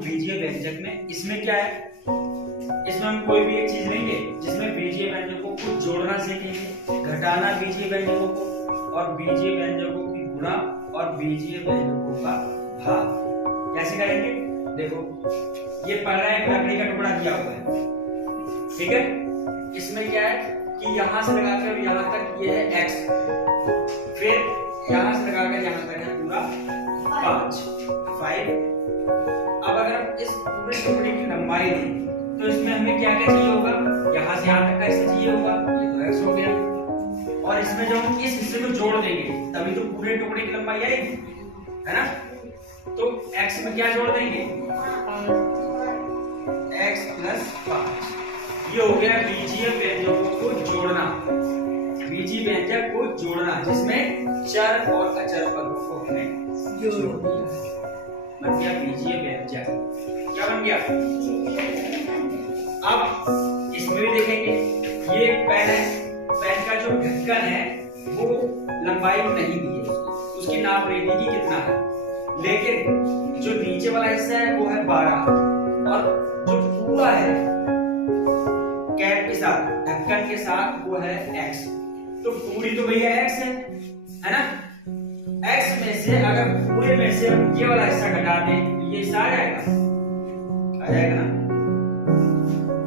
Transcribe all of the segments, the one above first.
बीजीय व्यंजक में इसमें क्या है, इसमें हम कोई भी एक चीज लेंगे जिसमें बीजीय व्यंजकों को जोड़ना सीखेंगे, घटाना बीजीय व्यंजकों को, और बीजीय व्यंजकों की गुणा और बीजीय व्यंजकों का भाग कैसे करेंगे। देखो ये पहला एक लकड़ी का टुकड़ा दिया हुआ है, ठीक है। इसमें क्या है कि यहां से लगाकर यहां तक ये है x, फिर यहां से लगाकर यहां तक है पूरा 5। अब अगर हम इस पूरे टुकड़े की लंबाई दें तो इसमें हमें क्या क्या चाहिए होगा, यहां से यहां तक का हिस्सा चाहिए होगा, ये तो x हो गया। और इसमें जब हम इस हिस्से को जोड़ देंगे तभी तो पूरे टुकड़े की लंबाई आएगी, है ना। तो x में क्या जोड़ देंगे, x + 5। ये हो गया बीजीय व्यंजकों को जोड़ना, बीजीय व्यंजक को जोड़ना जिसमें चर और अचर पदों को हमने जोड़ दिया, बन गया बीजीय व्यंजक। क्या बन गया। अब इसमें भी देखेंगे, ये पेन का जो ढक्कन है वो लंबाई नहीं दी है, उसकी नाप नहीं दी कि कितना है, लेकिन जो नीचे वाला हिस्सा है वो है 12 और जो पूरा है कैप के साथ, ढक्कन के साथ वो है x। तो पूरी तो भैया x है ना। x में से अगर पूरे में से ये वाला हिस्सा घटा दें तो ये हिस्सा आ जाएगा ना।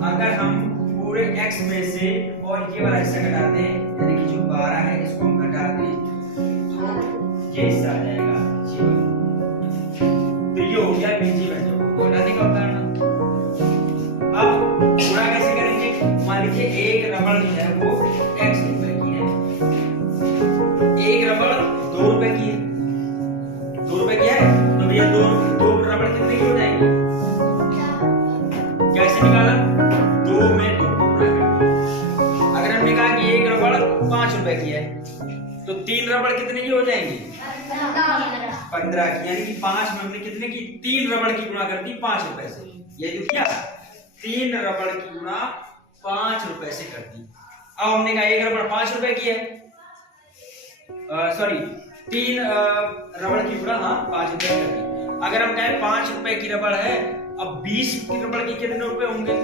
अगर हम पूरे x में से और ये वाला हिस्सा घटा दें, यानी कि जो 12 है इसको हम घटा दें तो ये हिस्सा आ जाएगा ये। तो ये हो गया बीजीय व्यंजक को घटाने का उदाहरण। अब गुणा कैसे करेंगे, मान लीजिए एक रबड़ जो है वो x रुपए की है, एक रबड़ 2 रुपए की है, 2 रुपए की है, तो भैया दो रबड़ कितने की हो जाएंगे, कैसे निकाला, 2 में 2 को गुणा कर। अगर हमने कहा कि एक रबड़ 5 रुपए की है तो 3 रबड़ कितने की हो जाएंगी, 15 की, यानी कि 5 में हमने कितने की, 3 रबड़ की गुणा कर दी 5 रुपए से। ये जो किया 3 रबड़ की गुणा 5 रुपए से कर दी। अब हमने कहा एक रबड़ 5 रुपए की है, सॉरी 3 रबड़ की गुणा 5 रुपए कर दी। अगर हम कहें 5 रुपए की रबड़ है, अब 20 की रबड़ की कितने रुपए होंगे,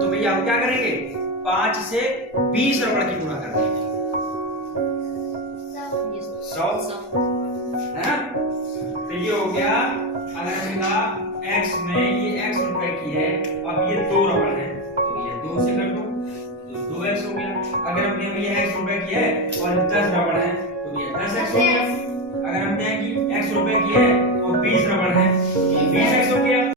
तो भैया हम क्या करेंगे, 5 से 20 रबड़ की गुणा कर देंगे, 100 है ना। तो ये हो गया, अगर हमने कहा x में ये x रुपए की है, अब ये 2 रबड़ है तो ये 2 से कर दो तो 2x हो गया। अगर हमने ये x रुपए की है और 10 रबड़ है तो ये 10x हो गया। अगर हमने कि x रुपए की है और 20 रबड़ है तो ये 20